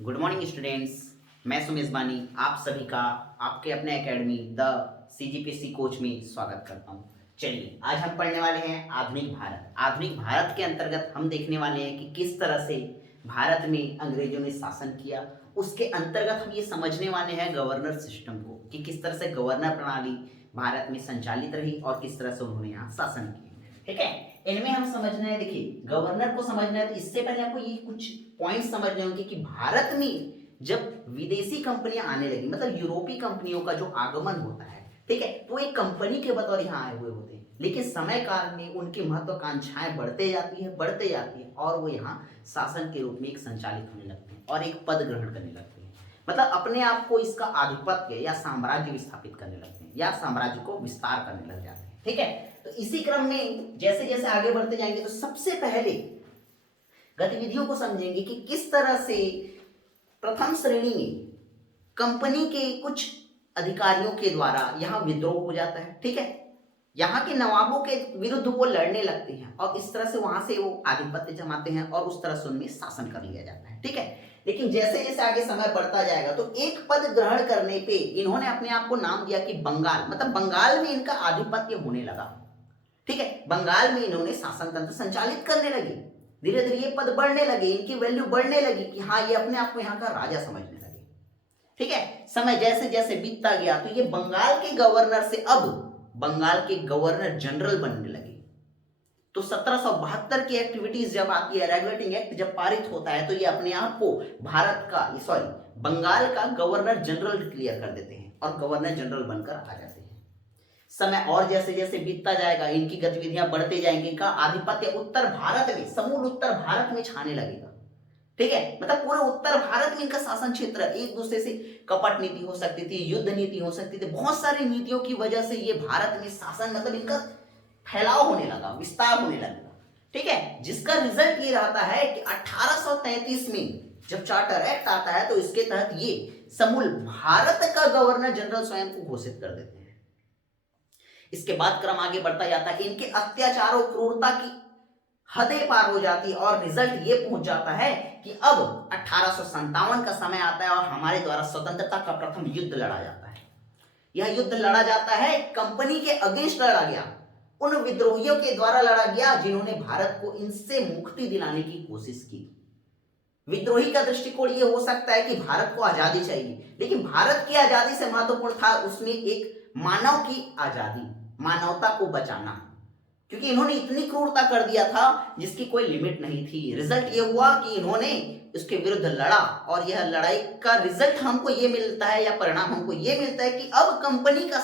Good morning students. मैं सुमेश बानी आप सभी का आपके अपने एकेडमी द सीजीपीएससी कोच में स्वागत करता हूं। चलिए आज हम पढ़ने वाले हैं आधुनिक भारत। आधुनिक भारत के अंतर्गत हम देखने वाले हैं कि किस तरह से भारत में अंग्रेजों ने शासन किया। उसके अंतर्गत हम ये समझने वाले हैं गवर्नर सिस्टम को कि किस तरह से गवर्नर प्रणाली भारत में संचालित रही और किस तरह से उन्होंने यहाँ शासन किया। ठीक है, इनमें हम समझना है। देखिए गवर्नर को समझना है तो इससे पहले आपको ये कुछ पॉइंट समझने होंगे कि भारत में जब विदेशी कंपनियां आने लगी, मतलब यूरोपीय कंपनियों का जो आगमन होता है, ठीक है, तो एक कंपनी के बतौर यहाँ आए हुए होते हैं, लेकिन समय काल में उनकी महत्वाकांक्षाएं बढ़ते जाती है और वो यहाँ शासन के रूप में एक संचालित होने लगते हैं और एक पद ग्रहण करने लगते हैं। मतलब अपने आप को इसका आधिपत्य या साम्राज्य विस्थापित करने लगते हैं या साम्राज्य को विस्तार करने लग जाते हैं। ठीक है, तो इसी क्रम में जैसे जैसे आगे बढ़ते जाएंगे तो सबसे पहले गतिविधियों को समझेंगे कि किस तरह से प्रथम श्रेणी में कंपनी के कुछ अधिकारियों के द्वारा यहाँ विद्रोह हो जाता है। ठीक है, यहाँ के नवाबों के विरुद्ध वो लड़ने लगते हैं और इस तरह से वहां से वो आधिपत्य जमाते हैं और उस तरह से उनमें शासन कर लिया जाता है। ठीक है, लेकिन जैसे जैसे आगे समय बढ़ता जाएगा तो एक पद ग्रहण करने पे इन्होंने अपने आप को नाम दिया कि बंगाल, मतलब बंगाल में इनका आधिपत्य होने लगा। ठीक है, बंगाल में इन्होंने शासन तंत्र संचालित करने लगे। धीरे धीरे ये पद बढ़ने लगे, इनकी वैल्यू बढ़ने लगी कि हाँ ये अपने आप को यहाँ का राजा समझने लगे। ठीक है, समय जैसे जैसे बीतता गया तो ये बंगाल के गवर्नर से अब बंगाल के गवर्नर जनरल बनने लगे। तो 1772 की एक्टिविटीज जब आती है, रेगुलेटिंग एक्ट जब पारित होता है, तो ये अपने आप को भारत का बंगाल का गवर्नर जनरल डिक्लेयर कर देते हैं और गवर्नर जनरल बनकर आ जाते हैं। समय और जैसे जैसे बीतता जाएगा इनकी गतिविधियां बढ़ते जाएंगी, इनका आधिपत्य उत्तर भारत में, समूल उत्तर भारत में छाने लगेगा। ठीक है, मतलब पूरे उत्तर भारत में इनका शासन क्षेत्र, एक दूसरे से कपट नीति हो सकती थी, युद्ध नीति हो सकती थी, बहुत सारी नीतियों की वजह से ये भारत में शासन, मतलब इनका फैलाव होने लगा, विस्तार होने लगा। ठीक है, जिसका रिजल्ट ये रहता है कि 1833 में जब चार्टर एक्ट आता है तो इसके तहत ये समूल भारत का गवर्नर जनरल स्वयं को घोषित कर देते हैं। इसके बाद क्रम आगे बढ़ता जाता है, इनके अत्याचारों क्रूरता की हदें पार हो जाती है और रिजल्ट ये पहुंच जाता है कि अब 1857 का समय आता है और हमारे द्वारा स्वतंत्रता का प्रथम युद्ध लड़ा जाता है। यह युद्ध लड़ा जाता है कंपनी के अगेंस्ट लड़ा गया, उन विद्रोहियों के द्वारा लड़ा गया जिन्होंने भारत को इनसे मुक्ति दिलाने की कोशिश की। विद्रोही का दृष्टिकोण ये हो सकता है कि भारत को आजादी चाहिए, लेकिन भारत की आजादी से महत्वपूर्ण था उसमें एक मानव की आजादी, मानवता को बचाना, क्योंकि इन्होंने इतनी क्रूरता कर दिया था जिसकी कोई लिमिट नहीं थी। रिजल्ट ये हुआ कि इन्होंने इसके विरुद्ध लड़ा और यह लड़ाई का रिजल्ट हमको ये मिलता है या परिणाम हमको ये मिलता है कि अब कंपनी का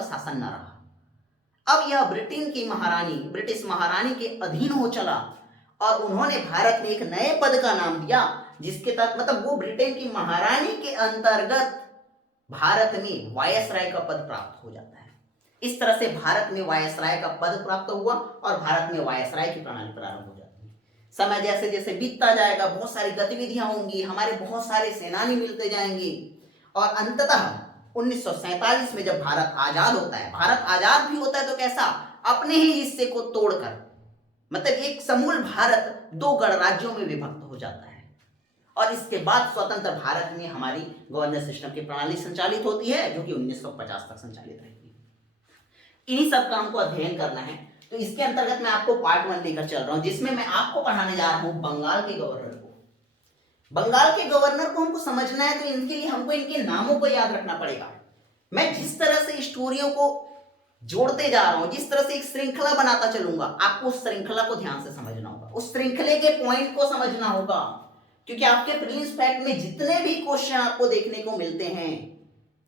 शासन न रहा। अब यह ब्रिटिश महारानी के अधीन हो चला और उन्होंने भारत में एक नए पद का नाम दिया जिसके तहत, मतलब वो ब्रिटेन की महारानी के अंतर्गत भारत में वायसराय का पद प्राप्त हो जाता है। इस तरह से भारत में वायसराय का पद प्राप्त हुआ और भारत में वायसराय की प्रणाली प्रारंभ हो जाती है। समय जैसे जैसे बीतता जाएगा बहुत सारी गतिविधियां होंगी, हमारे बहुत सारे सेनानी मिलते जाएंगे और अंततः 1947 में जब भारत आजाद होता है, भारत आजाद भी होता है तो कैसा, अपने ही हिस्से को तोड़कर, मतलब एक समूल भारत दो गणराज्यों में विभक्त हो जाता है और इसके बाद स्वतंत्र भारत में हमारी गवर्नर सिस्टम की प्रणाली संचालित होती है जो कि 1950 तक संचालित रहती है। इन्हीं सब काम को अध्ययन करना है, तो इसके अंतर्गत मैं आपको पार्ट 1 लेकर चल रहा हूं जिसमें मैं आपको पढ़ाने जा रहा हूं बंगाल के गवर्नर को। बंगाल के गवर्नर को हमको समझना है तो इनके लिए हमको इनके नामों को याद रखना पड़ेगा। मैं जिस तरह से स्टोरियों को जोड़ते जा रहा हूं, जिस तरह से एक श्रृंखला बनाता चलूंगा, आपको उस श्रृंखला को ध्यान से समझना होगा, उस श्रृंखले के पॉइंट को समझना होगा, क्योंकि आपके प्रीलिम्स फैक्ट में जितने भी क्वेश्चन आपको देखने को मिलते हैं,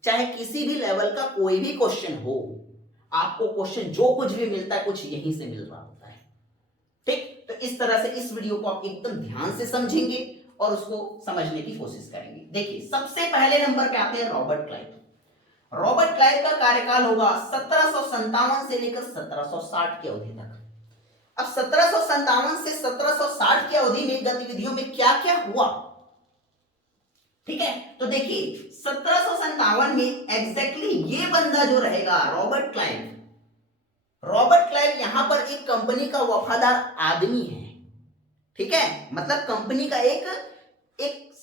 चाहे किसी भी लेवल का कोई भी क्वेश्चन हो, आपको क्वेश्चन जो कुछ भी मिलता है कुछ यहीं से मिल रहा होता है। ठीक, तो इस तरह से इस वीडियो को आप एकदम ध्यान से समझेंगे और उसको समझने की कोशिश करेंगे। देखिए सबसे पहले नंबर पे आते हैं रॉबर्ट क्लाइव। रॉबर्ट क्लाइव का कार्यकाल होगा 1757 से लेकर 1760 की अवधि तक। अब 1757 से 1760 की अवधि में गतिविधियों में क्या क्या हुआ, ठीक है, तो देखिए 1757 में एग्जैक्टली ये बंदा जो रहेगा रॉबर्ट क्लाइव, रॉबर्ट क्लाइव यहां पर एक कंपनी का वफादार आदमी है। ठीक है, मतलब कंपनी का एक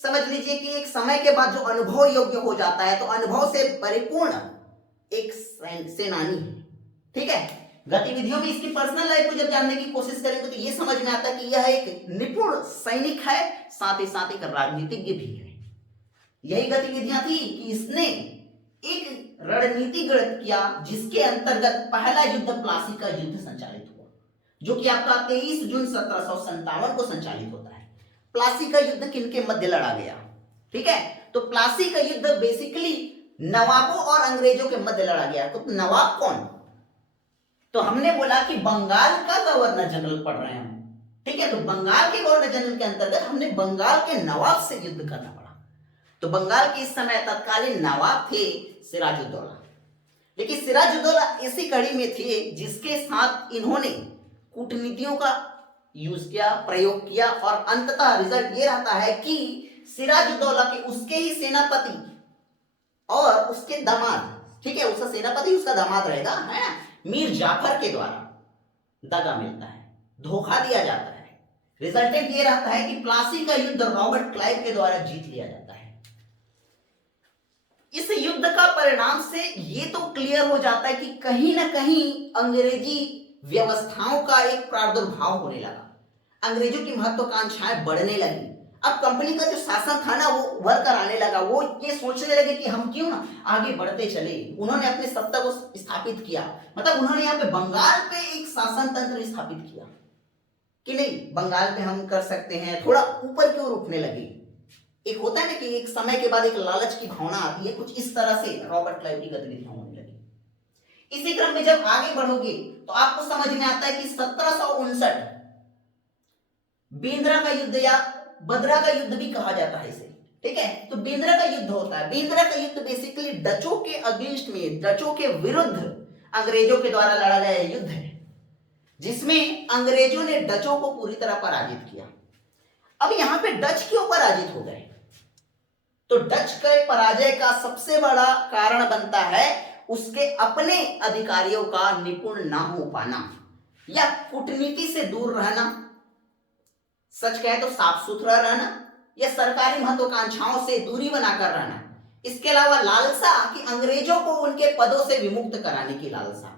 समझ लीजिए कि एक समय के बाद जो अनुभव योग्य हो जाता है तो अनुभव से परिपूर्ण एक सेनानी है। ठीक है, गतिविधियों में इसकी पर्सनल लाइफ को जब जानने की कोशिश करेंगे तो ये समझ में आता है कि यह एक निपुण सैनिक है, साथ ही एक राजनीतिज्ञ भी है। यही गतिविधियां थी कि इसने एक रणनीति गढ़ किया जिसके अंतर्गत पहला युद्ध प्लासी का युद्ध संचालित हुआ, जो कि आपका 23 जून 1757 को संचालित होता है। प्लासी का युद्ध किनके मध्य लड़ा गया? ठीक है, तो प्लासी का युद्ध बेसिकली नवाबों और अंग्रेजों के मध्य लड़ा गया। तो नवाब कौन? तो हमने बोला कि बंगाल का गवर्नर जनरल पढ़ रहे हैं हम। ठीक है, तो बंगाल के गवर्नर जनरल के अंतर्गत हमने बंगाल के नवाब से युद्ध करना पड़ा। तो बंगाल के इस समय तत्कालीन नवाब थे सिराजुद्दौला। लेकिन सिराजुद्दौला इसी कड़ी में थे जिसके साथ इन्होंने कूटनीतियों का यूज किया, प्रयोग किया, और अंततः रिजल्ट ये रहता है कि सिराजुद्दौला के उसके ही सेनापति और उसके दामाद, ठीक है, उसका सेनापति उसका दामाद रहेगा, है ना, मीर जाफर के द्वारा दगा मिलता है, धोखा दिया जाता है। रिजल्टेंट ये रहता है कि प्लासी का युद्ध रॉबर्ट क्लाइव के द्वारा जीत लिया जाता है। इस युद्ध का परिणाम से ये तो क्लियर हो जाता है कि कहीं ना कहीं अंग्रेजी व्यवस्थाओं का एक प्रादुर्भाव होने लगा, अंग्रेजों की महत्वाकांक्षाएं बढ़ने लगी। अब कंपनी का जो शासन था ना वो उभर कर आने लगा, वो ये सोचने लगे कि हम क्यों ना आगे बढ़ते चले। उन्होंने अपनी सत्ता को स्थापित किया, मतलब उन्होंने यहाँ पे बंगाल पे एक शासन तंत्र स्थापित किया कि नहीं, बंगाल पे हम कर सकते हैं, थोड़ा ऊपर की ओर उठने लगे। एक होता है ना कि एक समय के बाद एक लालच की भावना आती है, कुछ इस तरह से रॉबर्ट क्लाइव की गतिविधियां होने लगी। इसी क्रम में जब आगे बढ़ोगे तो आपको समझ में आता है कि 1759 बेंद्रा का युद्ध या बदरा का युद्ध भी कहा जाता है इसे। ठीक है, तो बेंद्रा का युद्ध होता है। बेंद्रा का युद्ध बेसिकली डचों के अगेंस्ट में, डचों के विरुद्ध अंग्रेजों के द्वारा लड़ा गया युद्ध है, जिसमें अंग्रेजों ने डचों को पूरी तरह पराजित किया। अब यहां पे डच क्यों पराजित हो गए? तो डच के पराजय का सबसे बड़ा कारण बनता है उसके अपने अधिकारियों का निपुण ना हो पाना या कूटनीति से दूर रहना, सच कहे तो साफ सुथरा रहना, या सरकारी महत्वाकांक्षाओं से दूरी बनाकर रहना। इसके अलावा लालसा कि अंग्रेजों को उनके पदों से विमुक्त कराने की लालसा।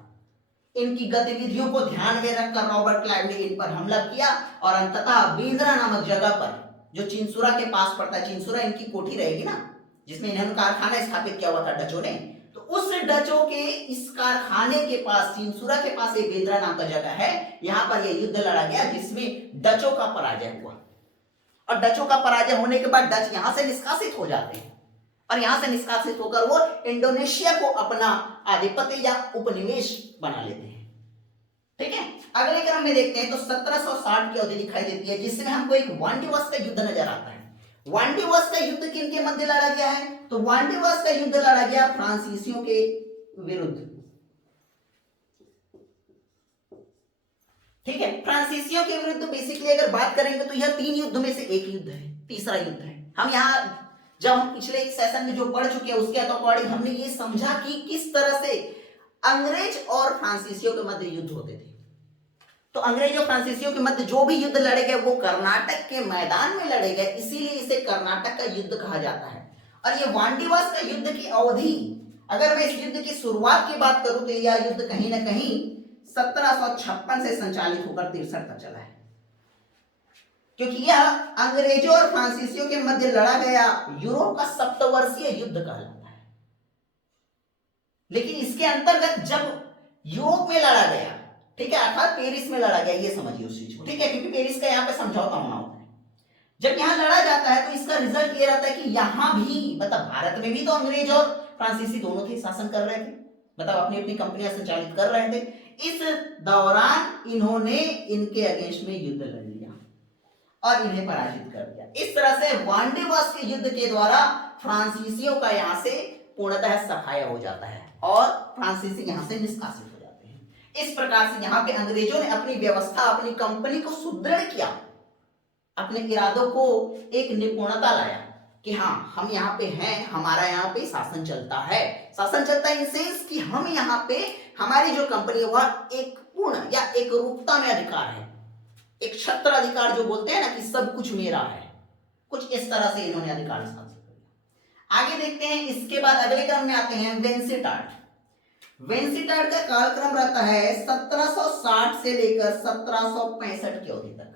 इनकी गतिविधियों को ध्यान में रखकर रॉबर्ट क्लाइव ने इन पर हमला किया और अंततः बेंद्रा नामक जगह पर, जो चिंसुरा के पास पड़ता है, चिंसुरा इनकी कोठी रहेगी ना जिसमें इन्होंने कारखाना स्थापित किया हुआ था डचों ने, तो उस डचों के इस कारखाने के पास, चिंसुरा के पास एक बेंद्रा नाम का जगह है, यहां पर यह युद्ध लड़ा गया जिसमें डचों का पराजय हुआ। और डचों का पराजय होने के बाद डच यहां से निष्कासित हो जाते हैं और यहां से निष्कासित होकर वो इंडोनेशिया को अपना आधिपत्य या उपनिवेश बना लेते हैं। ठीक है, अगले क्रम में देखते हैं तो 1760 की अवधि दिखाई देती है जिसमें हमको एक वांडीवर्स का युद्ध नजर आता है। वांडीवर्स का युद्ध किनके मध्य लड़ा गया है? तो वांडीवर्स का युद्ध लड़ा गया फ्रांसीसियों के विरुद्ध। ठीक है, फ्रांसीसियों के विरुद्ध बेसिकली अगर बात करेंगे तो यह 3 युद्ध में से एक युद्ध है, तीसरा युद्ध है। हम यहाँ जब हम पिछले एक सेशन में जो पढ़ चुके हैं उसके अकॉर्डिंग हमने ये समझा कि किस तरह से अंग्रेज और फ्रांसीसियों के मध्य युद्ध होते थे। तो अंग्रेज और फ्रांसीसियों के मध्य जो भी युद्ध लड़े गए वो कर्नाटक के मैदान में लड़े गए, इसीलिए इसे कर्नाटक का युद्ध कहा जाता है। और ये वांडीवर्स का युद्ध की अवधि, अगर मैं इस युद्ध की शुरुआत की बात करूं तो यह युद्ध कहीं ना कहीं 1756 से संचालित होकर 63 तक चला है, क्योंकि यह अंग्रेजों और फ्रांसीसियों के मध्य लड़ा गया यूरोप का सप्तवर्षीय युद्ध कहलाता है। लेकिन इसके अंतर्गत जब यूरोप में लड़ा गया, ठीक है, अर्थात पेरिस में लड़ा गया, ये समझिए उस चीज को, ठीक है, क्योंकि पेरिस का यहाँ पे समझौता होना होता है। जब यहाँ लड़ा जाता है तो इसका रिजल्ट ये रहता है कि यहाँ भी, मतलब भारत में भी तो अंग्रेज और फ्रांसीसी दोनों थे, शासन कर रहे थे, मतलब अपनी अपनी कंपनियां संचालित कर रहे थे। इस दौरान इन्होंने इनके अगेंस्ट में युद्ध लड़ लिया और इन्हें पराजित कर दिया। इस तरह से वांडीवर्स के युद्ध के द्वारा फ्रांसीसियों का यहाँ से पूर्णतः सफाया हो जाता है और फ्रांसीसी यहाँ से निष्कासित हो जाते हैं। इस प्रकार से यहाँ पे अंग्रेजों ने अपनी व्यवस्था, अपनी कंपनी को सुदृढ़ किया, अपने इरादों को एक निपुणता लाया कि हाँ हम यहाँ पे हैं, हमारा यहाँ पे शासन चलता है। शासन चलता है इन सेंस कि हम यहाँ पे, हमारी जो कंपनी है वह एक पूर्ण या एक रूपता में अधिकार है, एक छत्र अधिकार जो बोलते हैं ना कि सब कुछ मेरा है, कुछ इस तरह से इन्होंने अधिकार हासिल किया। आगे देखते हैं, इसके बाद अगले क्रम में आते हैं वेंसिटार्ट। वेंसिटार्ट का कालक्रम रहता है 1760 से लेकर 1765 की अवधि तक।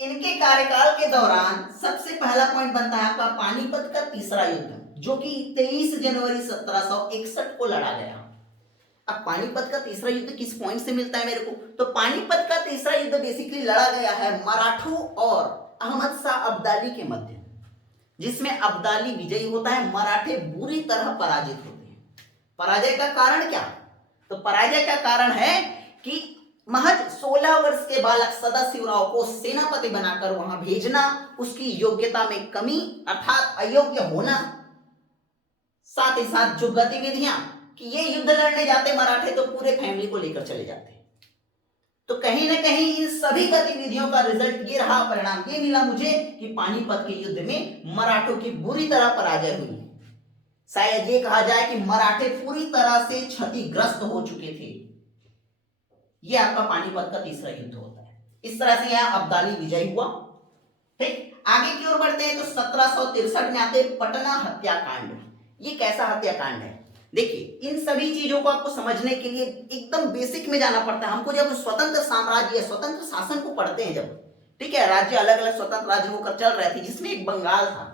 इनके कार्यकाल के दौरान सबसे पहला पॉइंट बनता है आपका पानीपत का तीसरा युद्ध, जो कि 23 जनवरी 1761 को लड़ा गया। अब पानीपत का तीसरा युद्ध किस पॉइंट से मिलता है मेरे को, तो पानीपत का तीसरा युद्ध बेसिकली लड़ा गया है मराठों और अहमद शाह अब्दाली के मध्य, जिसमें अब्दाली विजयी होता है, मराठे बुरी तरह पराजित होते हैं। पराजय का कारण क्या, तो पराजय का कारण है कि महज 16 वर्ष के बालक सदाशिवराव को सेनापति बनाकर वहां भेजना, उसकी योग्यता में कमी अर्थात अयोग्य होना, साथ ही साथ जो गतिविधियां कि ये युद्ध लड़ने जाते मराठे तो पूरे फैमिली को लेकर चले जाते, तो कहीं ना कहीं इन सभी गतिविधियों का रिजल्ट ये रहा, परिणाम ये मिला मुझे कि पानीपत के युद्ध में मराठों की बुरी तरह पराजय हुई। शायद ये कहा जाए कि मराठे पूरी तरह से क्षतिग्रस्त हो चुके थे। ये आपका पानीपत का तीसरा युद्ध होता है। इस तरह से यहां अब्दाली विजय हुआ। ठीक, आगे की ओर बढ़ते हैं तो 1763 में आते पटना हत्याकांड। ये कैसा हत्याकांड है, देखिए इन सभी चीजों को आपको समझने के लिए एकदम बेसिक में जाना पड़ता है। हमको जब स्वतंत्र साम्राज्य स्वतंत्र शासन को पढ़ते हैं जब, ठीक है, राज्य अलग अलग स्वतंत्र राज्य होकर चल रहे थे, जिसमें एक बंगाल था।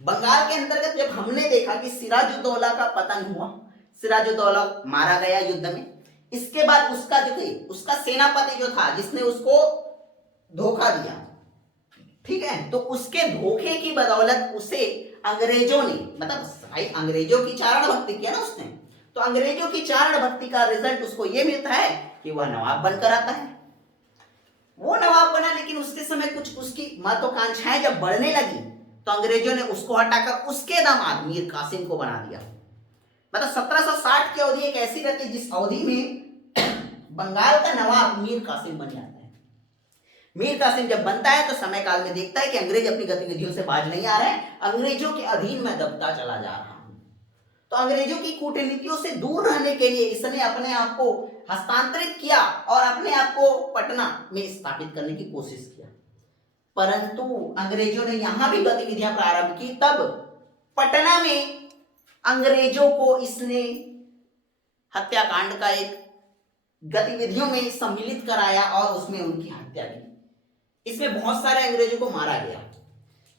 बंगाल के अंतर्गत जब हमने देखा कि सिराजुद्दौला का पतन हुआ, सिराजुद्दौला मारा गया युद्ध में, इसके बाद उसका जो थे उसका सेनापति जो था जिसने उसको धोखा दिया, ठीक है, तो उसके धोखे की बदौलत उसे अंग्रेजों ने, मतलब भाई अंग्रेजों की चारण भक्ति किया ना उसने, तो अंग्रेजों की चारण भक्ति का रिजल्ट उसको यह मिलता है कि वह नवाब बनकर आता है। वो नवाब बना, लेकिन उसके समय कुछ उसकी महत्वाकांक्षाएं जब बढ़ने लगी तो अंग्रेजों ने उसको हटाकर उसके दामाद मीर कासिम को बना दिया। मतलब 1760 की अवधि एक ऐसी रहती है जिस अवधि में बंगाल का नवाब मीर कासिम बन जाता है। मीर कासिम जब बनता है तो समय काल में देखता है कि अंग्रेज अपनी गतिविधियों से बाज नहीं आ रहे हैं, अंग्रेजों के अधीन में दबता चला जा रहा हूं, तो अंग्रेजों की कूटनीतियों से दूर रहने के लिए इसने अपने आप को हस्तांतरित किया और अपने आप को पटना में स्थापित करने की कोशिश किया। परंतु अंग्रेजों ने यहां भी गतिविधियां प्रारंभ की, तब पटना में अंग्रेजों को इसने हत्याकांड का एक गतिविधियों में सम्मिलित कराया और उसमें उनकी हत्या की। इसमें बहुत सारे अंग्रेजों को मारा गया,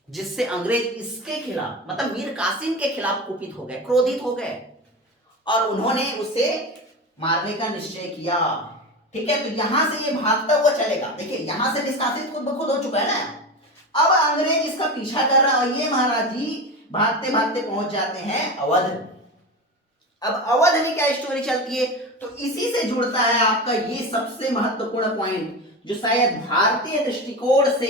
जिससे अंग्रेज इसके खिलाफ, मतलब मीर कासिम के खिलाफ कुपित हो गए, क्रोधित हो गए और उन्होंने उसे मारने का निश्चय किया। ठीक है, तो यहां से ये भागता हुआ चलेगा। देखिए यहां से निष्कासित खुद ब खुद हो चुका है ना, अब अंग्रेज इसका पीछा कर रहा है। ये महाराज जी भागते भागते पहुंच जाते हैं अवध। अब अवध में क्या स्टोरी चलती है, तो इसी से जुड़ता है आपका ये सबसे महत्वपूर्ण पॉइंट, जो शायद भारतीय दृष्टिकोण से,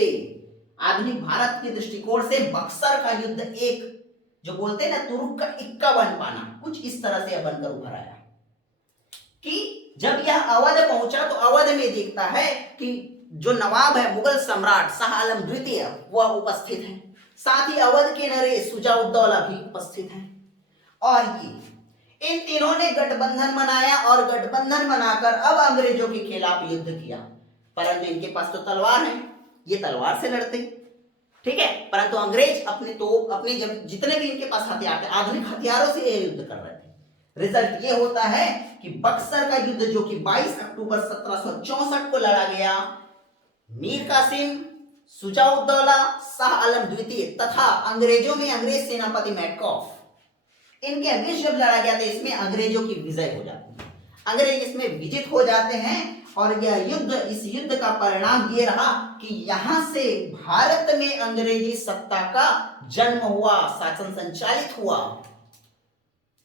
आधुनिक भारत के दृष्टिकोण से बक्सर का युद्ध एक, जो बोलते हैं ना तुरुक का इक्का बन पाना, कुछ इस तरह से बनकर उभर आया कि जब यह अवध पहुंचा तो अवध में देखता है कि जो नवाब है मुगल सम्राट शाह आलम द्वितीय वह उपस्थित है, साथ ही अवध के नरेश शुजाउद्दौला भी उपस्थित है। और ये इन तीनों ने गठबंधन बनाया और गठबंधन बनाकर अब अंग्रेजों के खिलाफ युद्ध किया। परंतु इनके पास तो तलवार है, ये तलवार से लड़ते, ठीक है, परंतु अंग्रेज अपने तोप, अपने जब जितने भी इनके पास हथियार थे, आधुनिक हथियारों से ये युद्ध कर रहे थे। रिजल्ट ये होता है कि बक्सर का युद्ध, जो कि 22 अक्टूबर 1764 को लड़ा गया, मीर कासिम, शुजाउद्दौला, शाह आलम द्वितीय तथा अंग्रेजों में अंग्रेज सेनापति मैटकॉफ, इनके बीच जब लड़ा गया था, इसमें अंग्रेजों की विजय हो जाती है, अंग्रेज इसमें विजित हो जाते हैं। और यह युद्ध, इस युद्ध का परिणाम ये रहा कि यहां से भारत में अंग्रेजी सत्ता का जन्म हुआ, शासन संचालित हुआ।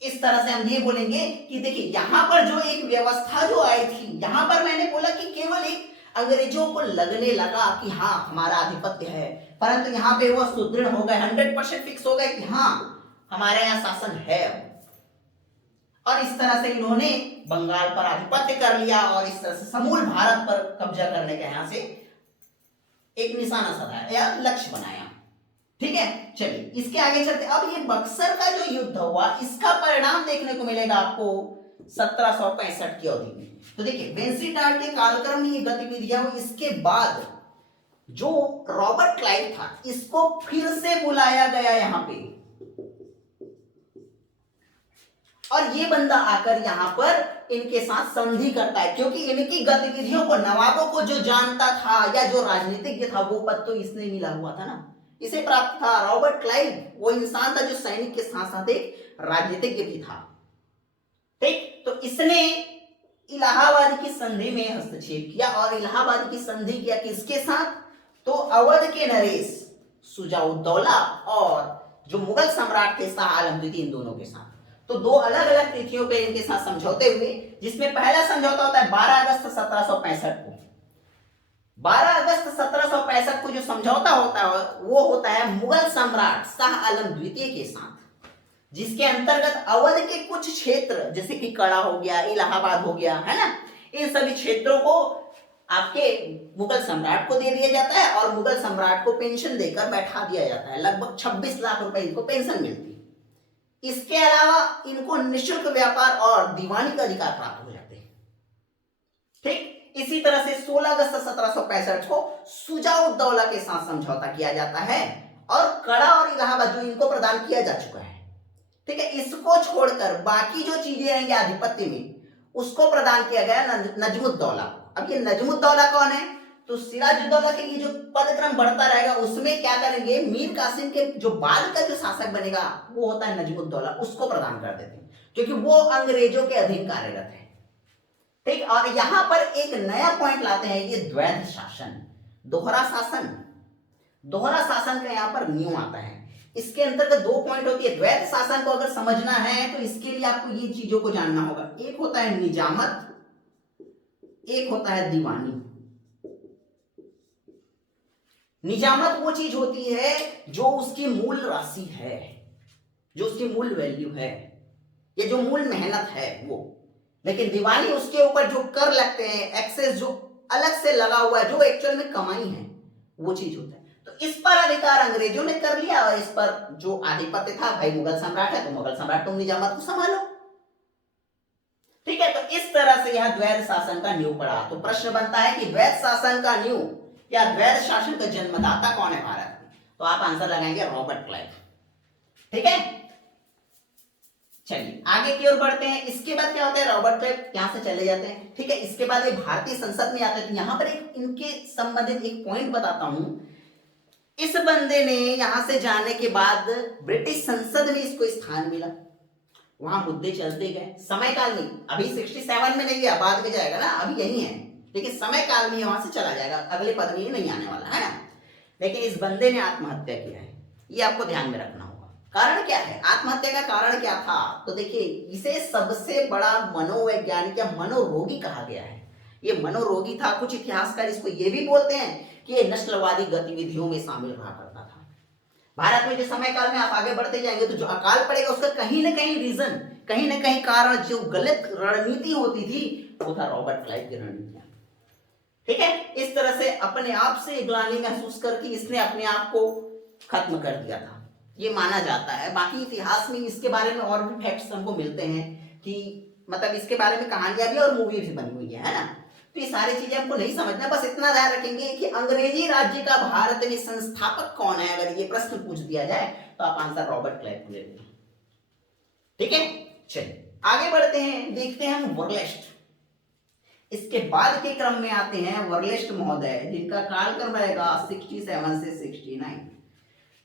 इस तरह से हम ये बोलेंगे कि देखिए यहां पर जो एक व्यवस्था जो आई थी, यहां पर मैंने बोला कि केवल एक अंग्रेजों को लगने लगा कि हाँ हमारा आधिपत्य है, परंतु यहाँ पे वो सुदृढ़ हो गए, 100% फिक्स हो गए कि हाँ हमारे यहाँ शासन है। और इस तरह से इन्होंने बंगाल पर आधिपत्य कर लिया और इस तरह से समूल भारत पर कब्जा करने का यहाँ से एक निशाना साधा या लक्ष्य बनाया। ठीक है, चलिए इसके आगे चलते। अब ये बक्सर का जो युद्ध हुआ, इसका परिणाम देखने को मिलेगा आपको 1765 की अवधि में। तो देखिए वेंसीटार्ट के कालक्रम में ये गतिविधियां हुई। इसके बाद जो रॉबर्ट क्लाइव था इसको फिर से बुलाया गया यहां पे, और ये बंदा आकर यहां पर इनके साथ संधि करता है, क्योंकि इनकी गतिविधियों को, नवाबों को जो जानता था या जो राजनीतिज्ञ था, वो पद तो इसने मिला हुआ था ना, इसे प्राप्त था। रॉबर्ट क्लाइव वो इंसान था जो सैनिक के साथ साथ एक राजनीतिज्ञ भी था। ठीक, तो इसने इलाहाबाद की संधि में हस्तक्षेप किया, और इलाहाबाद की संधि किया किसके साथ? तो अवध के नरेश शुजाउद्दौला और जो मुगल सम्राट थे शाह आलम द्वितीय, इन दोनों के साथ। तो दो अलग अलग तिथियों पे इनके साथ समझौते हुए, जिसमें पहला समझौता होता है 12 अगस्त 1765 को। 12 अगस्त 1765 को जो समझौता होता है वो होता है मुगल सम्राट शाह आलम द्वितीय के साथ, जिसके अंतर्गत अवध के कुछ क्षेत्र जैसे कि कड़ा हो गया, इलाहाबाद हो गया, है ना, इन सभी क्षेत्रों को आपके मुगल सम्राट को दे दिया जाता है, और मुगल सम्राट को पेंशन देकर बैठा दिया जाता है। लगभग 26 लाख रुपए इनको पेंशन मिलती है। इसके अलावा इनको निःशुल्क व्यापार और दीवानी का अधिकार प्राप्त हो जाते हैं। ठीक, इसी तरह से 16 अगस्त 1765 को शुजाउद्दौला के साथ समझौता किया जाता है, और कड़ा और इलाहाबाद जो इनको प्रदान किया जा चुका है, ठीक है, इसको छोड़कर बाकी जो चीजें रहेंगी आधिपत्य में, उसको प्रदान किया गया नजमुद्दौला को। अब ये नजमुद्दौला कौन है? तो सिराजुद्दौला के ये जो पदक्रम बढ़ता रहेगा उसमें क्या करेंगे, मीर कासिम के जो बाद का जो शासक बनेगा वो होता है नजमुद्दौला, उसको प्रदान कर देते हैं, क्योंकि वो अंग्रेजों के अधीन कार्यरत है। ठीक, और यहां पर एक नया पॉइंट लाते हैं, ये द्वैध शासन, दोहरा शासन। दोहरा शासन का यहां पर नियम आता है। इसके अंतर्गत दो पॉइंट होती है। द्वैध शासन को अगर समझना है तो इसके लिए आपको ये चीजों को जानना होगा। एक होता है निजामत, एक होता है दीवानी। निजामत वो चीज होती है जो उसकी मूल राशि है, जो उसकी मूल वैल्यू है, या जो मूल मेहनत है वो। लेकिन दीवानी उसके ऊपर जो कर लगते हैं, एक्सेस जो अलग से लगा हुआ है, जो एक्चुअल में कमाई है, वो चीज होता है। तो इस पर अधिकार अंग्रेजों ने कर लिया, और इस पर जो आधिपत्य था, भाई मुगल सम्राट है तो मुगल सम्राट तुम निजामत को संभालो। ठीक है, तो इस तरह से यह द्वैध शासन का नींव पड़ा। तो प्रश्न बनता है कि द्वैध शासन का नींव या द्वैध शासन का जन्मदाता कौन है भारत में? तो आप आंसर लगाएंगे रॉबर्ट क्लाइव। ठीक है, चलिए आगे की ओर बढ़ते हैं। इसके बाद क्या होता है, रॉबर्ट क्लाइव यहां से चले जाते हैं। ठीक है, इसके बाद ये भारतीय संसद में आते हैं। तो यहां पर एक इनके संबंधित एक पॉइंट बताता हूं। इस बंदे ने यहां से जाने के बाद ब्रिटिश संसद में इसको स्थान मिला, वहां मुद्दे चलते गए समय काल में। अभी 67 में नहीं गया, बाद में जाएगा ना, अभी यही है, लेकिन समय काल में वहां से चला जाएगा, अगले पद में नहीं आने वाला है ना। लेकिन इस बंदे ने आत्महत्या किया है, ये आपको ध्यान में रखना होगा। कारण क्या है, आत्महत्या का कारण क्या था? तो देखिए, इसे सबसे बड़ा मनोवैज्ञानिक या मनोरोगी कहा गया है। ये मनोरोगी था। कुछ इतिहासकार इसको ये भी बोलते हैं कि ये नस्लवादी गतिविधियों में शामिल रहा करता था। भारत में जो समय काल में आप आगे बढ़ते जाएंगे तो जो अकाल पड़ेगा उसका कहीं ना कहीं रीजन, कहीं ना कहीं कारण, जो गलत रणनीति होती थी वो था रॉबर्ट क्लाइव की रणनीतियां। ठीक है, इस तरह से अपने आप से ग्लानि महसूस करके इसने अपने आप को खत्म कर दिया था, ये माना जाता है। बाकी इतिहास में इसके बारे में और भी फैक्ट्स हमको मिलते हैं कि मतलब इसके बारे में कहानियां भी और मूवी भी बनी हुई है ना। तो ये सारी चीजें हमको नहीं समझना, बस इतना ध्यान रखेंगे कि अंग्रेजी राज्य का भारत में संस्थापक कौन है। अगर ये प्रश्न पूछ दिया जाए तो आप आंसर रॉबर्ट क्लाइव को ले लेंगे। ठीक है, चलिए आगे बढ़ते हैं, देखते हैं हम वर्लेस्ट। इसके बाद के क्रम में आते हैं वर्लेस्ट महोदय, जिनका कालक्रम रहेगा 67 से 69।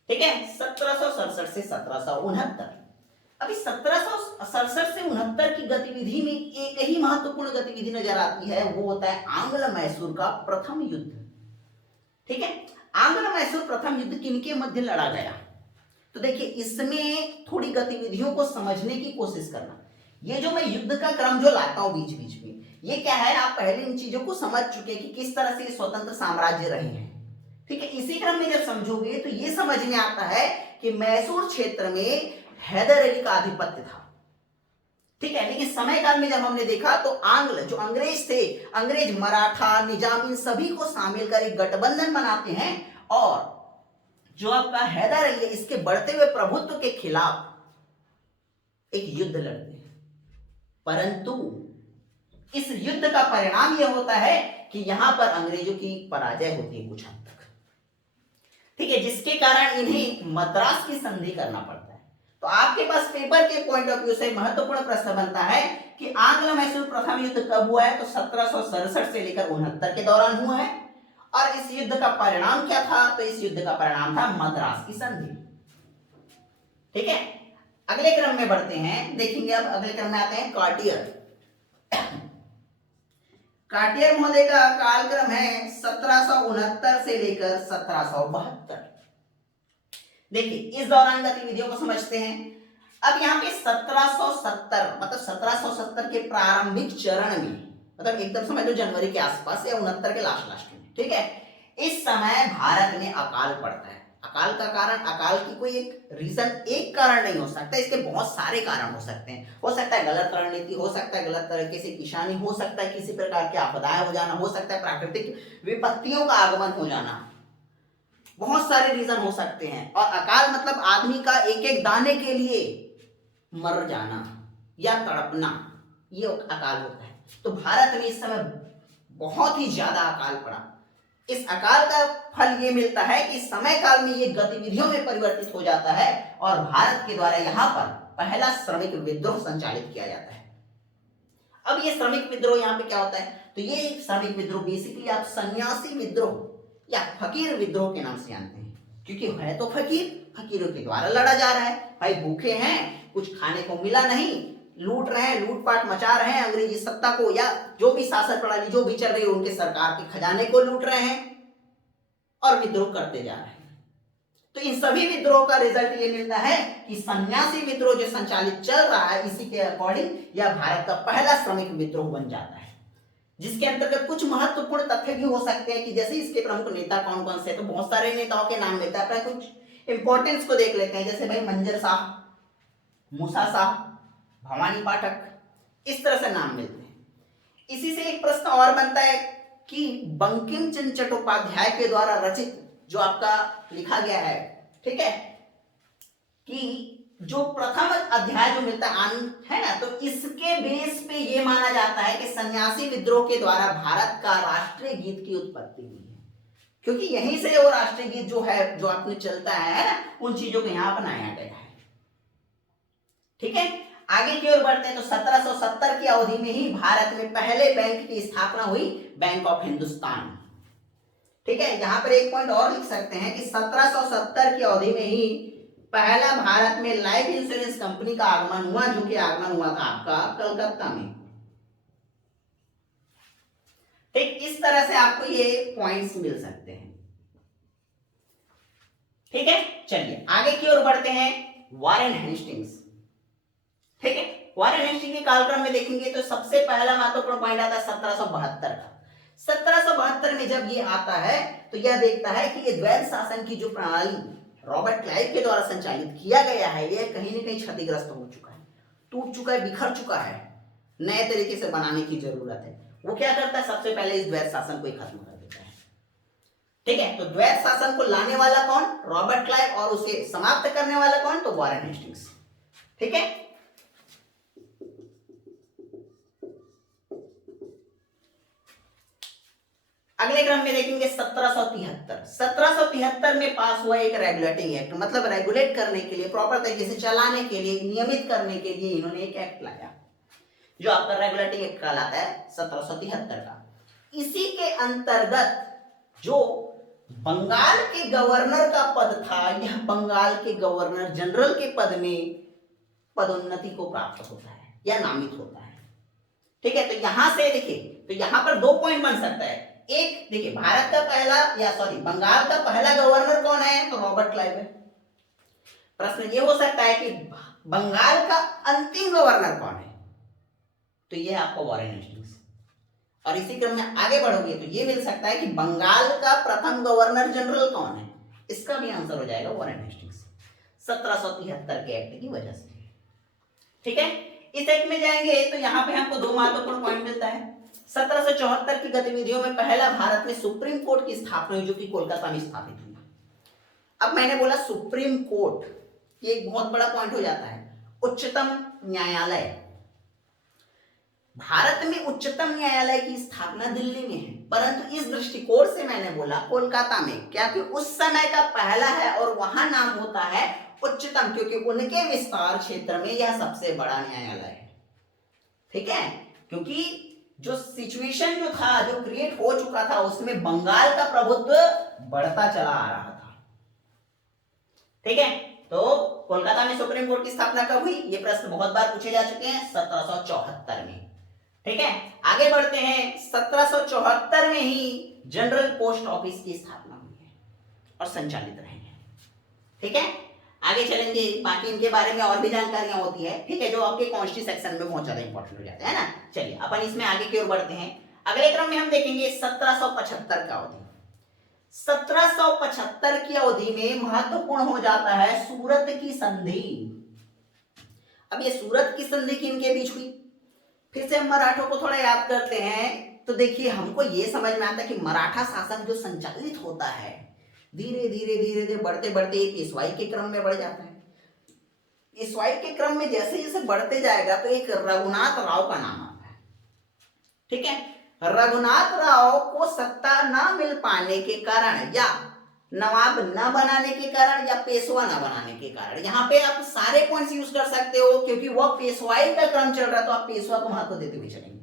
ठीक है, 1767 से 1769। अभी 1767 से 69 की गतिविधि में एक ही महत्वपूर्ण गतिविधि नजर आती है, वो होता है आंग्ल मैसूर का प्रथम युद्ध। ठीक है, आंग्ल मैसूर प्रथम युद्ध किनके मध्य लड़ा गया? तो देखिए, इसमें थोड़ी गतिविधियों को समझने की कोशिश करना। ये जो मैं युद्ध का क्रम जो लाता हूं बीच बीच में, ये क्या है, आप पहले इन चीजों को समझ चुके कि किस तरह से ये स्वतंत्र साम्राज्य रहे हैं। ठीक है, इसी क्रम में जब समझोगे तो ये समझ में आता है कि मैसूर क्षेत्र में हैदर अली का आधिपत्य था। ठीक है, लेकिन समय काल में जब हमने देखा तो आंग्ल जो अंग्रेज थे, अंग्रेज मराठा निजाम इन सभी को शामिल कर एक गठबंधन बनाते हैं, और जो आपका हैदर अली है इसके बढ़ते हुए प्रभुत्व के खिलाफ एक युद्ध लड़ते हैं। परंतु इस युद्ध का परिणाम यह होता है कि यहां पर अंग्रेजों की पराजय होती है कुछ हद तक। ठीक है, जिसके कारण इन्हें मद्रास की संधि करना पड़ता है। तो आपके पास पेपर के पॉइंट ऑफ व्यू से महत्वपूर्ण प्रश्न बनता है कि आंग्ल मैसूर प्रथम युद्ध कब हुआ है, तो 1767 से लेकर 69 के दौरान हुआ है। और इस युद्ध का परिणाम क्या था, तो इस युद्ध का परिणाम था मद्रास की संधि। ठीक है, अगले क्रम में बढ़ते हैं, देखेंगे अब अगले क्रम में आते हैं कार्टियर। कार्टियर महोदय का कालक्रम है 1769 से लेकर 1772। देखिए इस दौरान गतिविधियों को समझते हैं। अब यहाँ पे 1770 मतलब 1770 के प्रारंभिक चरण में, मतलब एकदम समझ लो जनवरी के आसपास या 69 के लास्ट में, ठीक है, इस समय भारत में अकाल पड़ता है। अकाल का कारण, अकाल की कोई एक रीजन, एक कारण नहीं हो सकता, इसके बहुत सारे कारण हो सकते हैं। हो सकता है गलत रणनीति, हो सकता है गलत तरीके से किसानी, हो सकता है किसी प्रकार की आपदाएं हो जाना, हो सकता है प्राकृतिक विपत्तियों का आगमन हो जाना, बहुत सारे रीजन हो सकते हैं। और अकाल मतलब आदमी का एक एक दाने के लिए मर जाना या तड़पना, ये अकाल होता है। तो भारत में इस समय बहुत ही ज्यादा अकाल पड़ा। इस अकाल का फल ये मिलता है कि समय काल में ये गतिविधियों में परिवर्तित हो जाता है और भारत के द्वारा यहाँ पर पहला श्रमिक विद्रोह संचालित किया जाता है। अब ये श्रमिक विद्रोह यहाँ पे क्या होता है, तो ये श्रमिक विद्रोह बेसिकली आप सन्यासी विद्रोह या फकीर विद्रोह के नाम से जानते हैं, क्योंकि है तो फकीरों के द्वारा लड़ा जा रहा है। भाई भूखे हैं, कुछ खाने को मिला नहीं, लूट रहे हैं, लूटपाट मचा रहे हैं, अंग्रेजी सत्ता को या जो भी शासन प्रणाली जो भी चल रही है उनके सरकार के खजाने को लूट रहे हैं और विद्रोह करते जा रहे हैं। तो इन सभी विद्रोह का रिजल्ट ये मिलता है कि सन्यासी विद्रोह जो संचालित चल रहा है, इसी के अकॉर्डिंग यह भारत का पहला श्रमिक विद्रोह बन जाता है, जिसके अंतर्गत कुछ महत्वपूर्ण तथ्य भी हो सकते हैं कि जैसे इसके प्रमुख नेता कौन कौन से, तो बहुत सारे नेताओं के नाम लेता है, कुछ इंपॉर्टेंस को देख लेते हैं। जैसे भाई मंजर शाह, मूसा शाह, भवानी पाठक, इस तरह से नाम मिलते हैं। इसी से एक प्रश्न और बनता है कि बंकिम चंद्र चट्टोपाध्याय के द्वारा रचित जो आपका लिखा गया है, ठीक है, कि जो प्रथम अध्याय जो मिलता है ना, तो इसके बेस पे ये माना जाता है कि सन्यासी विद्रोह के द्वारा भारत का राष्ट्रीय गीत की उत्पत्ति हुई है, क्योंकि यहीं से वो राष्ट्रीय गीत जो है, जो आपने चलता है ना, उन चीजों को यहां बनाया गया है। ठीक है, आगे की ओर बढ़ते हैं तो 1770 की अवधि में ही भारत में पहले बैंक की स्थापना हुई, बैंक ऑफ हिंदुस्तान। ठीक है, यहां पर एक पॉइंट और लिख सकते हैं कि 1770 की अवधि में ही पहला भारत में लाइफ इंश्योरेंस कंपनी का आगमन हुआ, जो कि आगमन हुआ था आपका कलकत्ता में। ठीक, इस तरह से आपको ये पॉइंट्स मिल सकते हैं। ठीक है, चलिए आगे की ओर बढ़ते हैं। वॉरेन हेस्टिंग्स, ठीक है, वॉरेन हेस्टिंग के कालक्रम में देखेंगे तो सबसे पहला महत्वपूर्ण पॉइंट आता है 1772 का। 1772 में जब ये आता है तो यह देखता है कि ये द्वैध शासन की जो प्रणाली रॉबर्ट क्लाइव के द्वारा संचालित किया गया है, यह कहीं न कहीं क्षतिग्रस्त हो चुका है, टूट चुका है, बिखर चुका है, नए तरीके से बनाने की जरूरत है। वो क्या करता है, सबसे पहले इस द्वैध शासन को ही खत्म कर देता है। ठीक है, तो द्वैध शासन को लाने वाला कौन, रॉबर्ट क्लाइव, और उसे समाप्त करने वाला कौन, तो वॉरेन हेस्टिंग्स। ठीक है, अगले क्रम में देखेंगे 1773। 1773 में पास हुआ एक रेगुलेटिंग एक्ट, मतलब रेगुलेट करने के लिए, प्रॉपर तरीके से चलाने के लिए, नियमित करने के लिए इन्होंने एक एक्ट लाया, जो आपका रेगुलेटिंग एक्ट कहलाता है 1773 का। इसी के अंतर्गत जो बंगाल के गवर्नर का पद था, यह बंगाल के गवर्नर जनरल के पद में पदोन्नति को प्राप्त होता है या नामित होता है। ठीक है, तो यहां से देखिए, तो यहां पर दो पॉइंट बन सकता है। एक देखिए, भारत का पहला या सॉरी बंगाल का पहला गवर्नर कौन है, तो रॉबर्ट क्लाइव है। प्रश्न ये हो सकता है कि बंगाल का अंतिम गवर्नर कौन है, तो ये है आपका वॉरेन हेस्टिंग्स। और इसी क्रम में आगे बढ़ोगे तो ये मिल सकता है कि बंगाल का प्रथम गवर्नर जनरल कौन है, इसका भी आंसर हो जाएगा वॉरेन हेस्टिंग्स, 1773 के एक्ट की वजह से। ठीक है, इस एक्ट में जाएंगे तो यहाँ पे हमको दो महत्वपूर्ण पॉइंट मिलता है। 1774 की गतिविधियों में पहला भारत में सुप्रीम कोर्ट की स्थापना हुई, जो कि कोलकाता में स्थापित हुई। अब मैंने बोला सुप्रीम कोर्ट, ये एक बहुत बड़ा पॉइंट हो जाता है, उच्चतम न्यायालय। भारत में उच्चतम न्यायालय की स्थापना दिल्ली में है, परंतु इस दृष्टिकोण से मैंने बोला कोलकाता में, क्या कि उस समय का पहला है और वहां नाम होता है उच्चतम, क्योंकि उनके विस्तार क्षेत्र में यह सबसे बड़ा न्यायालय है। ठीक है, क्योंकि जो सिचुएशन जो था, जो क्रिएट हो चुका था, उसमें बंगाल का प्रभुत्व बढ़ता चला आ रहा था। ठीक है, तो कोलकाता में सुप्रीम कोर्ट की स्थापना कब हुई? ये प्रश्न बहुत बार पूछे जा चुके हैं, 1774 में। ठीक है, आगे बढ़ते हैं। 1774 में ही जनरल पोस्ट ऑफिस की स्थापना हुई है और संचालित रहेंगे। ठीक है, आगे चलेंगे, बाकी इनके बारे में और भी जानकारियां होती है। ठीक है, जो आपके कॉन्स्टी सेक्शन में बहुत ज्यादा इंपॉर्टेंट हो जाता है ना। चलिए अपन इसमें आगे की ओर बढ़ते हैं। अगले क्रम में हम देखेंगे 1775 का अवधि। 1775 की अवधि में महत्वपूर्ण हो जाता है सूरत की संधि। अब ये सूरत की संधि किनके बीच हुई? फिर से हम मराठों को थोड़ा याद करते हैं तो देखिए, हमको ये समझ में आता है कि मराठा शासन जो संचालित होता है, धीरे धीरे धीरे धीरे बढ़ते बढ़ते एक पेशवाई के क्रम में बढ़ जाता है। पेशवाई के क्रम में जैसे जैसे बढ़ते जाएगा तो एक रघुनाथ राव का नाम आता है। ठीक है, रघुनाथ राव को सत्ता न मिल पाने के कारण, या नवाब न बनाने के कारण, या पेशवा न बनाने के कारण, यहाँ पे आप सारे पॉइंट्स यूज कर सकते हो, क्योंकि वह पेशवाई का क्रम चल रहा है तो आप पेशवा को महत्व देते हुए चलेंगे।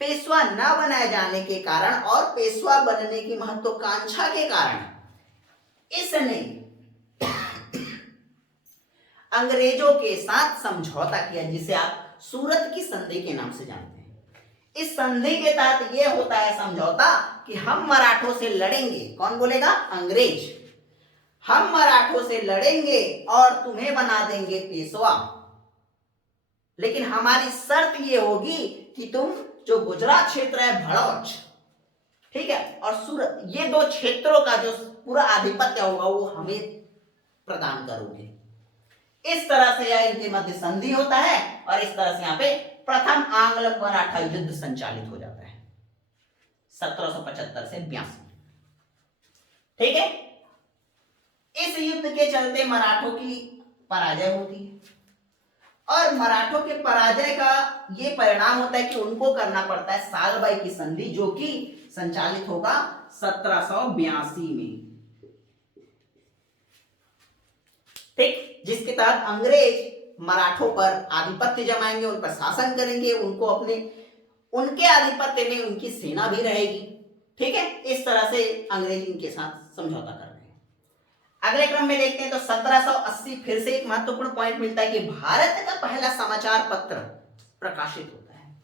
पेशवा न बनाए जाने के कारण और पेशवा बनने की महत्वाकांक्षा के कारण इसने अंग्रेजों के साथ समझौता किया, जिसे आप सूरत की संधि के नाम से जानते हैं। इस संधि के तहत यह होता है समझौता कि हम मराठों से लड़ेंगे। कौन बोलेगा? अंग्रेज। हम मराठों से लड़ेंगे और तुम्हें बना देंगे पेशवा, लेकिन हमारी शर्त यह होगी कि तुम जो गुजरात क्षेत्र है, भड़ौच, ठीक है, और सूरत, ये दो क्षेत्रों का जो पूरा आधिपत्य होगा वो हमें प्रदान करोगे। इस तरह से यह इनके मध्य संधि होता है और इस तरह से यहाँ पे प्रथम आंग्ल मराठा युद्ध संचालित हो जाता है 1775 से 82। ठीक है, इस युद्ध के चलते मराठों की पराजय होती है और मराठों के पराजय का ये परिणाम होता है कि उनको करना पड़ता है सालबाई की संधि, जो कि संचालित होगा 1782 में। ठीक, जिसके तहत अंग्रेज मराठों पर आधिपत्य जमाएंगे, उन पर शासन करेंगे, उनको अपने उनके आधिपत्य में उनकी सेना भी रहेगी। ठीक है, इस तरह से अंग्रेज इनके साथ समझौता कर रहे हैं। अगले क्रम में देखते हैं तो 1780 फिर से एक महत्वपूर्ण पॉइंट मिलता है कि भारत का पहला समाचार पत्र प्रकाशित होता है।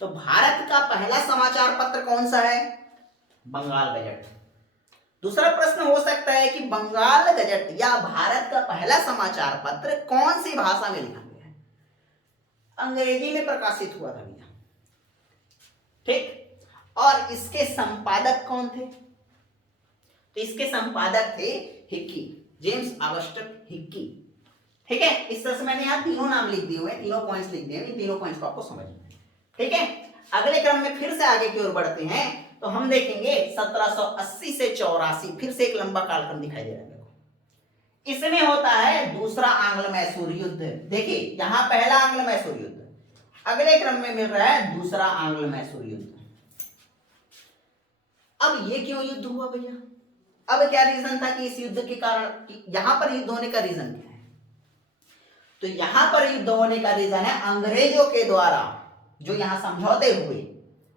तो भारत का पहला समाचार पत्र कौन सा है? बंगाल गजट। दूसरा प्रश्न हो सकता है कि बंगाल गजट या भारत का पहला समाचार पत्र कौन सी भाषा में लिखा गया है? अंग्रेजी में प्रकाशित हुआ था भैया। ठीक, और इसके संपादक कौन थे? तो इसके संपादक थे हिक्की, जेम्स ऑगस्टस हिक्की। ठीक है, इस तरह से मैंने यहाँ तीनों नाम लिख दिए हुए, तीनों पॉइंट्स लिख दिए, तीनों पॉइंट्स को आपको समझना है। ठीक है, अगले क्रम में फिर से आगे की ओर बढ़ते हैं तो हम देखेंगे 1780 से 84, फिर से एक लंबा कालक्रम दिखाई दे रहा है। देखो, इसमें होता है दूसरा आंग्ल मैसूर युद्ध। देखिए, यहां पहला आंग्ल मैसूर युद्ध, अगले क्रम में मिल रहा है दूसरा आंग्ल मैसूर युद्ध। अब ये क्यों युद्ध हुआ भैया? अब क्या रीजन था कि इस युद्ध के कारण यहां पर युद्ध होने का रीजन क्या है? तो यहां पर युद्ध होने का रीजन है अंग्रेजों के द्वारा जो यहां समझौते हुए,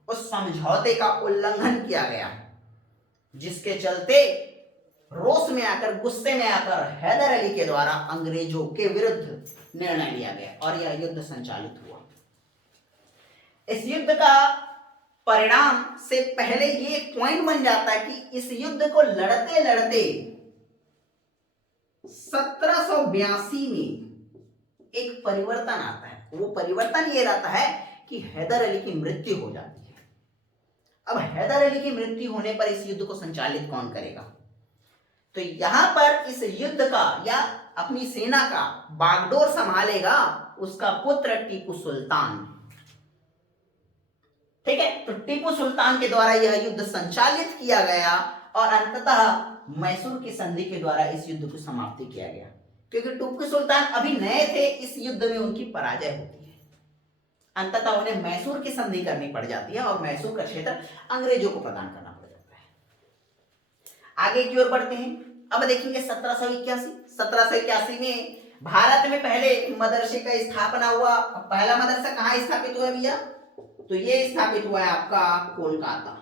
उस समझौते का उल्लंघन किया गया, जिसके चलते रोष में आकर, गुस्से में आकर हैदर अली के द्वारा अंग्रेजों के विरुद्ध निर्णय लिया गया और यह युद्ध संचालित हुआ। इस युद्ध का परिणाम से पहले ये एक पॉइंट बन जाता है कि इस युद्ध को लड़ते लड़ते 1782 में एक परिवर्तन आता है। वो परिवर्तन ये रहता है कि हैदर अली की मृत्यु हो जाती है। अब हैदर अली की मृत्यु होने पर इस युद्ध को संचालित कौन करेगा? तो यहां पर इस युद्ध का या अपनी सेना का बागडोर संभालेगा उसका पुत्र टीपू सुल्तान। ठीक है, तो टीपू सुल्तान के द्वारा यह युद्ध संचालित किया गया और अंततः मैसूर की संधि के द्वारा इस युद्ध को समाप्ति किया गया, क्योंकि टीपू सुल्तान अभी नए थे, इस युद्ध में उनकी पराजय होती है। अंततः उन्हें मैसूर की संधि करनी पड़ जाती है और मैसूर का क्षेत्र अंग्रेजों को प्रदान करना पड़ जाता है। आगे की ओर बढ़ते हैं। अब देखेंगे 1781 में भारत में पहले मदरसे का स्थापना हुआ। पहला मदरसा कहाँ स्थापित हुआ भैया? तो ये स्थापित हुआ है आपका कोलकाता।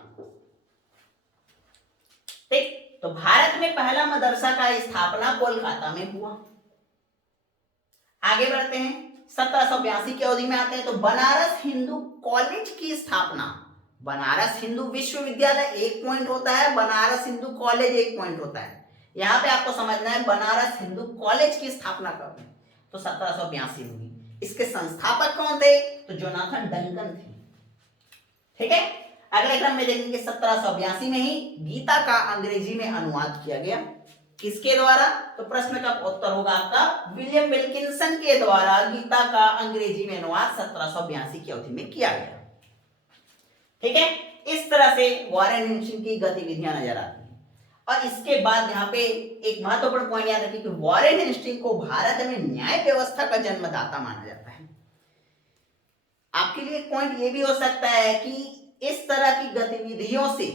ठीक, तो भारत में पहला मदरसा का स्थापना कोलकाता में हुआ। आगे बढ़ते हैं, 1782 की अवधि में आते हैं तो बनारस हिंदू कॉलेज की स्थापना। बनारस हिंदू विश्वविद्यालय एक पॉइंट होता है, बनारस हिंदू कॉलेज एक पॉइंट होता है। यहां पे आपको समझना है बनारस हिंदू कॉलेज की स्थापना कब हुई? तो 1782 में हुई। इसके संस्थापक कौन थे? तो जोनाथन डंकन थे। ठीक है, अगले क्रम में देखेंगे 1782 में ही गीता का अंग्रेजी में अनुवाद किया गया। किसके द्वारा? तो प्रश्न का उत्तर होगा आपका विलियम विल्किंसन के द्वारा गीता का अंग्रेजी में अनुवाद 1782 की अवधि में किया गया। ठीक है, इस तरह से वॉरेन हेस्टिंग्स की गतिविधियां नजर आती हैं। और इसके बाद यहाँ पे एक महत्वपूर्ण पॉइंट याद रखिए कि वॉरेन हेस्टिंग्स को भारत में न्याय व्यवस्था का जन्मदाता माना जाता है। आपके लिए एक पॉइंट ये भी हो सकता है कि इस तरह की गतिविधियों से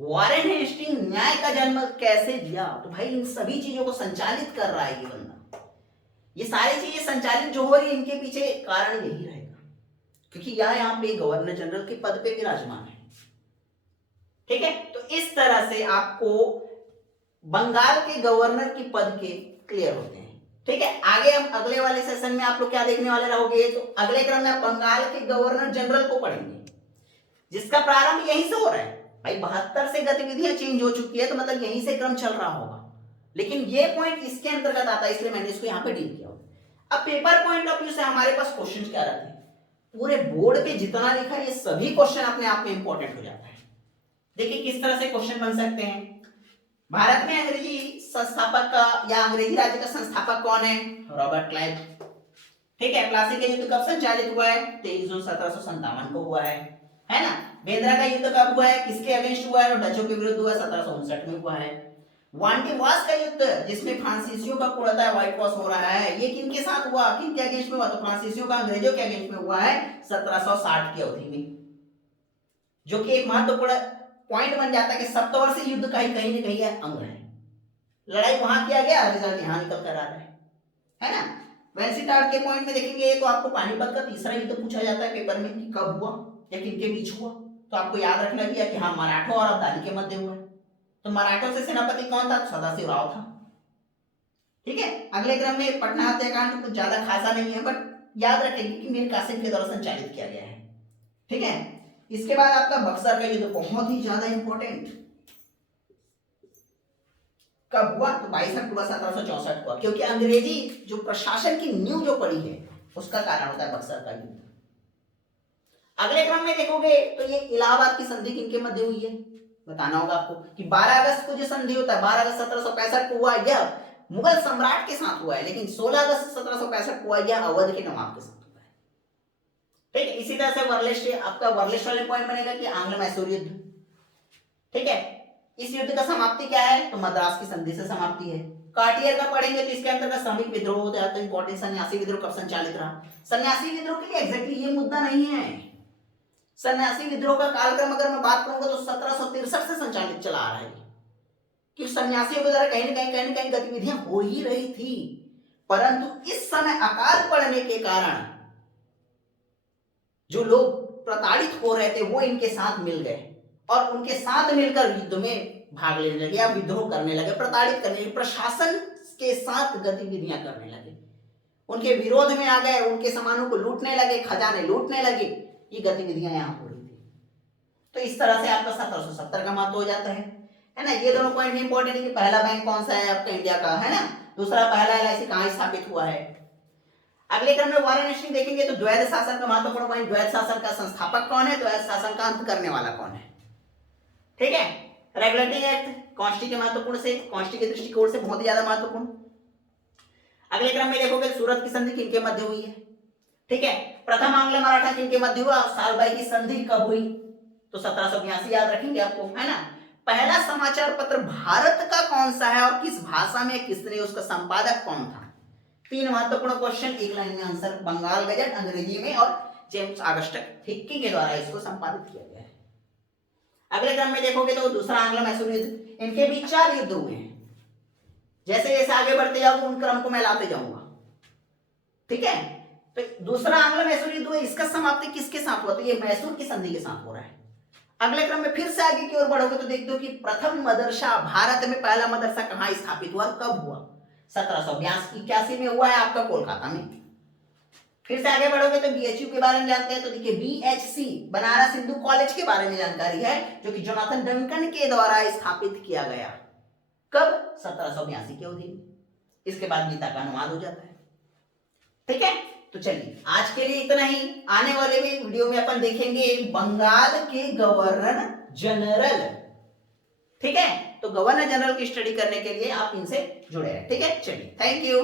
वॉरेन हेस्टिंग्स न्याय का जन्म कैसे दिया? तो भाई इन सभी चीजों को संचालित कर रहा है ये बंदा। ये सारी चीजें संचालित जो हो रही है इनके पीछे कारण यही रहेगा, क्योंकि यहाँ पे गवर्नर जनरल के पद पे विराजमान है। ठीक है, तो इस तरह से आपको बंगाल के गवर्नर के पद के क्लियर होते हैं। ठीक है, आगे हम अगले वाले सेशन में आप लोग क्या देखने वाले रहोगे? तो अगले क्रम में आप बंगाल के गवर्नर जनरल को पढ़ेंगे, जिसका प्रारंभ यहीं से हो रहा है। भाई 72 से गतिविधियां चेंज हो चुकी है, तो मतलब यहीं से क्रम चल रहा होगा, लेकिन ये पॉइंट इसके अंतर्गत आता है, इसलिए मैंने इसको यहाँ पे डील किया। अब पेपर पॉइंट ऑफ व्यू से हमारे पास क्वेश्चन क्या रहते हैं? पूरे बोर्ड पे जितना लिखा है ये सभी क्वेश्चन अपने आप में इंपॉर्टेंट हो जाता है। देखिए किस तरह से क्वेश्चन बन सकते हैं। भारत में अंग्रेजी संस्थापक का या अंग्रेजी राज्य का संस्थापक कौन है? Robert Clive. ठीक है, प्लासी का युद्ध कब संचालित हुआ है? 23 जून 1757 को हुआ है ना। बेंद्रा का युद्ध कब हुआ है? किसके अगेंस्ट हुआ है? डचों के विरुद्ध हुआ, 1759 में हुआ है। वांडी वास का युद्ध जिसमें फ्रांसीसियों का पूर्णतः व्हाइट वॉश हो रहा है, ये किनके साथ हुआ? किनके अगेंस्ट में हुआ? तो फ्रांसीसियों का अंग्रेजों के अगेंस्ट में हुआ है 1760 की अवधि में, जो कि एक महत्वपूर्ण पॉइंट बन जाता है कि सप्तवर्षीय युद्ध का ही कहीं ना कहीं अंग है। लड़ाई वहां किया गया, रिजल्ट यहां निकल कर आ रहा है ना। वेल्सिटार्ड के पॉइंट में देखेंगे तो आपको पानीपत का तीसरा युद्ध पूछा जाता है पेपर में कि कब हुआ या किनके बीच हुआ। तो आपको याद रखना भी है कि हाँ मराठों और अब्दाली के मध्य हुआ है। तो मराठों से सेनापति कौन था? सदाशिव राव था। ठीक है, अगले क्रम में पटना हत्याकांड कुछ ज्यादा खासा नहीं है, बट याद रखेंगे कि मीर कासिम के द्वारा संचालित किया गया है। ठीक है, इसके बाद आपका बक्सर का युद्ध बहुत ही ज्यादा इंपॉर्टेंट, कब हुआ? तो 22 अक्टूबर 1764 हुआ, क्योंकि अंग्रेजी जो प्रशासन की नींव जो पड़ी है उसका कारण होता है बक्सर का युद्ध। अगले क्रम में देखोगे तो ये इलाहाबाद की संधि किनके मध्य हुई है? बताना होगा आपको कि 12 अगस्त को जो संधि होता है 12 अगस्त 1765 को हुआ, यह मुगल सम्राट के साथ हुआ है, लेकिन 16 अगस्त 1765 को हुआ यह अवध के नवाब के साथ हुआ है। ठीक है, इसी तरह से वर्लिस्ट आपका वर्लिस्ट वाले पॉइंट बनेगा कि आंग्ल मैसूर युद्ध। ठीक है, इस युद्ध का समाप्ति क्या है? तो मद्रास की संधि से समाप्ति है। कार्टियर का पढ़ेंगे तो इसके अंतर्गत श्रमिक विद्रोह होता है। तो इंपॉर्टेंट सन्यासी विद्रोह कब संचालित रहा? सन्यासी विद्रोह के लिए एग्जैक्टली ये मुद्दा नहीं है। सन्यासी विद्रोह का कालक्रम अगर मैं बात करूंगा तो 1763 से संचालित चला आ रहा है, क्योंकि सन्यासियों के द्वारा कहीं न कहीं गतिविधियां हो ही रही थी, परंतु इस समय अकाल पड़ने के कारण जो लोग प्रताड़ित हो रहे थे वो इनके साथ मिल गए और उनके साथ मिलकर युद्ध में भाग लेने लगे या विद्रोह करने लगे, प्रताड़ित करने लगे, प्रशासन के साथ गतिविधियां करने लगे, उनके विरोध में आ गए, उनके सामानों को लूटने लगे, खजाने लूटने लगे। ये गतिविधियां यहाँ हो रही थी। तो इस तरह से आपका 1770 का महत्व हो जाता है ना। ये दोनों पॉइंट इंपॉर्टेंट है कि पहला बैंक कौन सा है आपका इंडिया का, है ना। दूसरा पहला LIC कहाँ स्थापित हुआ है। अगले क्रम में वॉरेन हेस्टिंग्स देखेंगे तो द्वैध शासन का महत्वपूर्ण पॉइंट, द्वैध शासन का संस्थापक कौन है, द्वैध शासन का अंत करने वाला कौन है। ठीक है, रेगुलेटिंग एक्ट कॉन्स्टी के महत्वपूर्ण से, कॉन्स्टी के दृष्टिकोण से बहुत ही ज्यादा महत्वपूर्ण। अगले क्रम में देखोगे सूरत की संधि किनके मध्य हुई है। ठीक है, प्रथम आंग्ल मराठा किनके मध्य हुआ, साल भाई की संधि कब हुई? तो 1782 याद रखेंगे आपको, है ना। पहला समाचार पत्र भारत का कौन सा है और किस भाषा में, किसने उसका संपादक कौन था? 3 महत्वपूर्ण क्वेश्चन, एक लाइन में आंसर। बंगाल गजट अंग्रेजी में और जेम्स ऑगस्टस हिक्की के द्वारा इसको संपादित किया गया है। अगले क्रम में देखोगे तो दूसरा आंग्ल मैसूर युद्ध, इनके बीच 4 युद्ध हुए हैं। जैसे जैसे आगे बढ़ते जाओगे उन क्रम को मैं लाते जाऊंगा, ठीक है। तो दूसरा आंग्ल मैसूर युद्ध, इसका समाप्ति किसके साथ हुआ? तो ये मैसूर की संधि के साथ हो रहा है। अगले क्रम में फिर से आगे की ओर बढ़ोगे तो देखते हो कि प्रथम मदरसा, भारत में पहला मदरसा कहां स्थापित हुआ, कब हुआ? 1782-81 में हुआ है आपका कोलकाता में। फिर से आगे बढ़ोगे तो बीएचयू के बारे में जानते हैं। तो देखिए बीएचसी बनारस हिंदू कॉलेज के बारे में जानकारी है, जो कि जोनाथन डंकन के द्वारा स्थापित किया गया। कब? 1782 की अवधि में। इसके बाद गीता का अनुवाद हो जाता है, ठीक है। तो चलिए आज के लिए इतना ही। आने वाले में वीडियो में अपन देखेंगे बंगाल के गवर्नर जनरल, ठीक है। तो गवर्नर जनरल की स्टडी करने के लिए आप इनसे जुड़े हैं, ठीक है। चलिए, थैंक यू।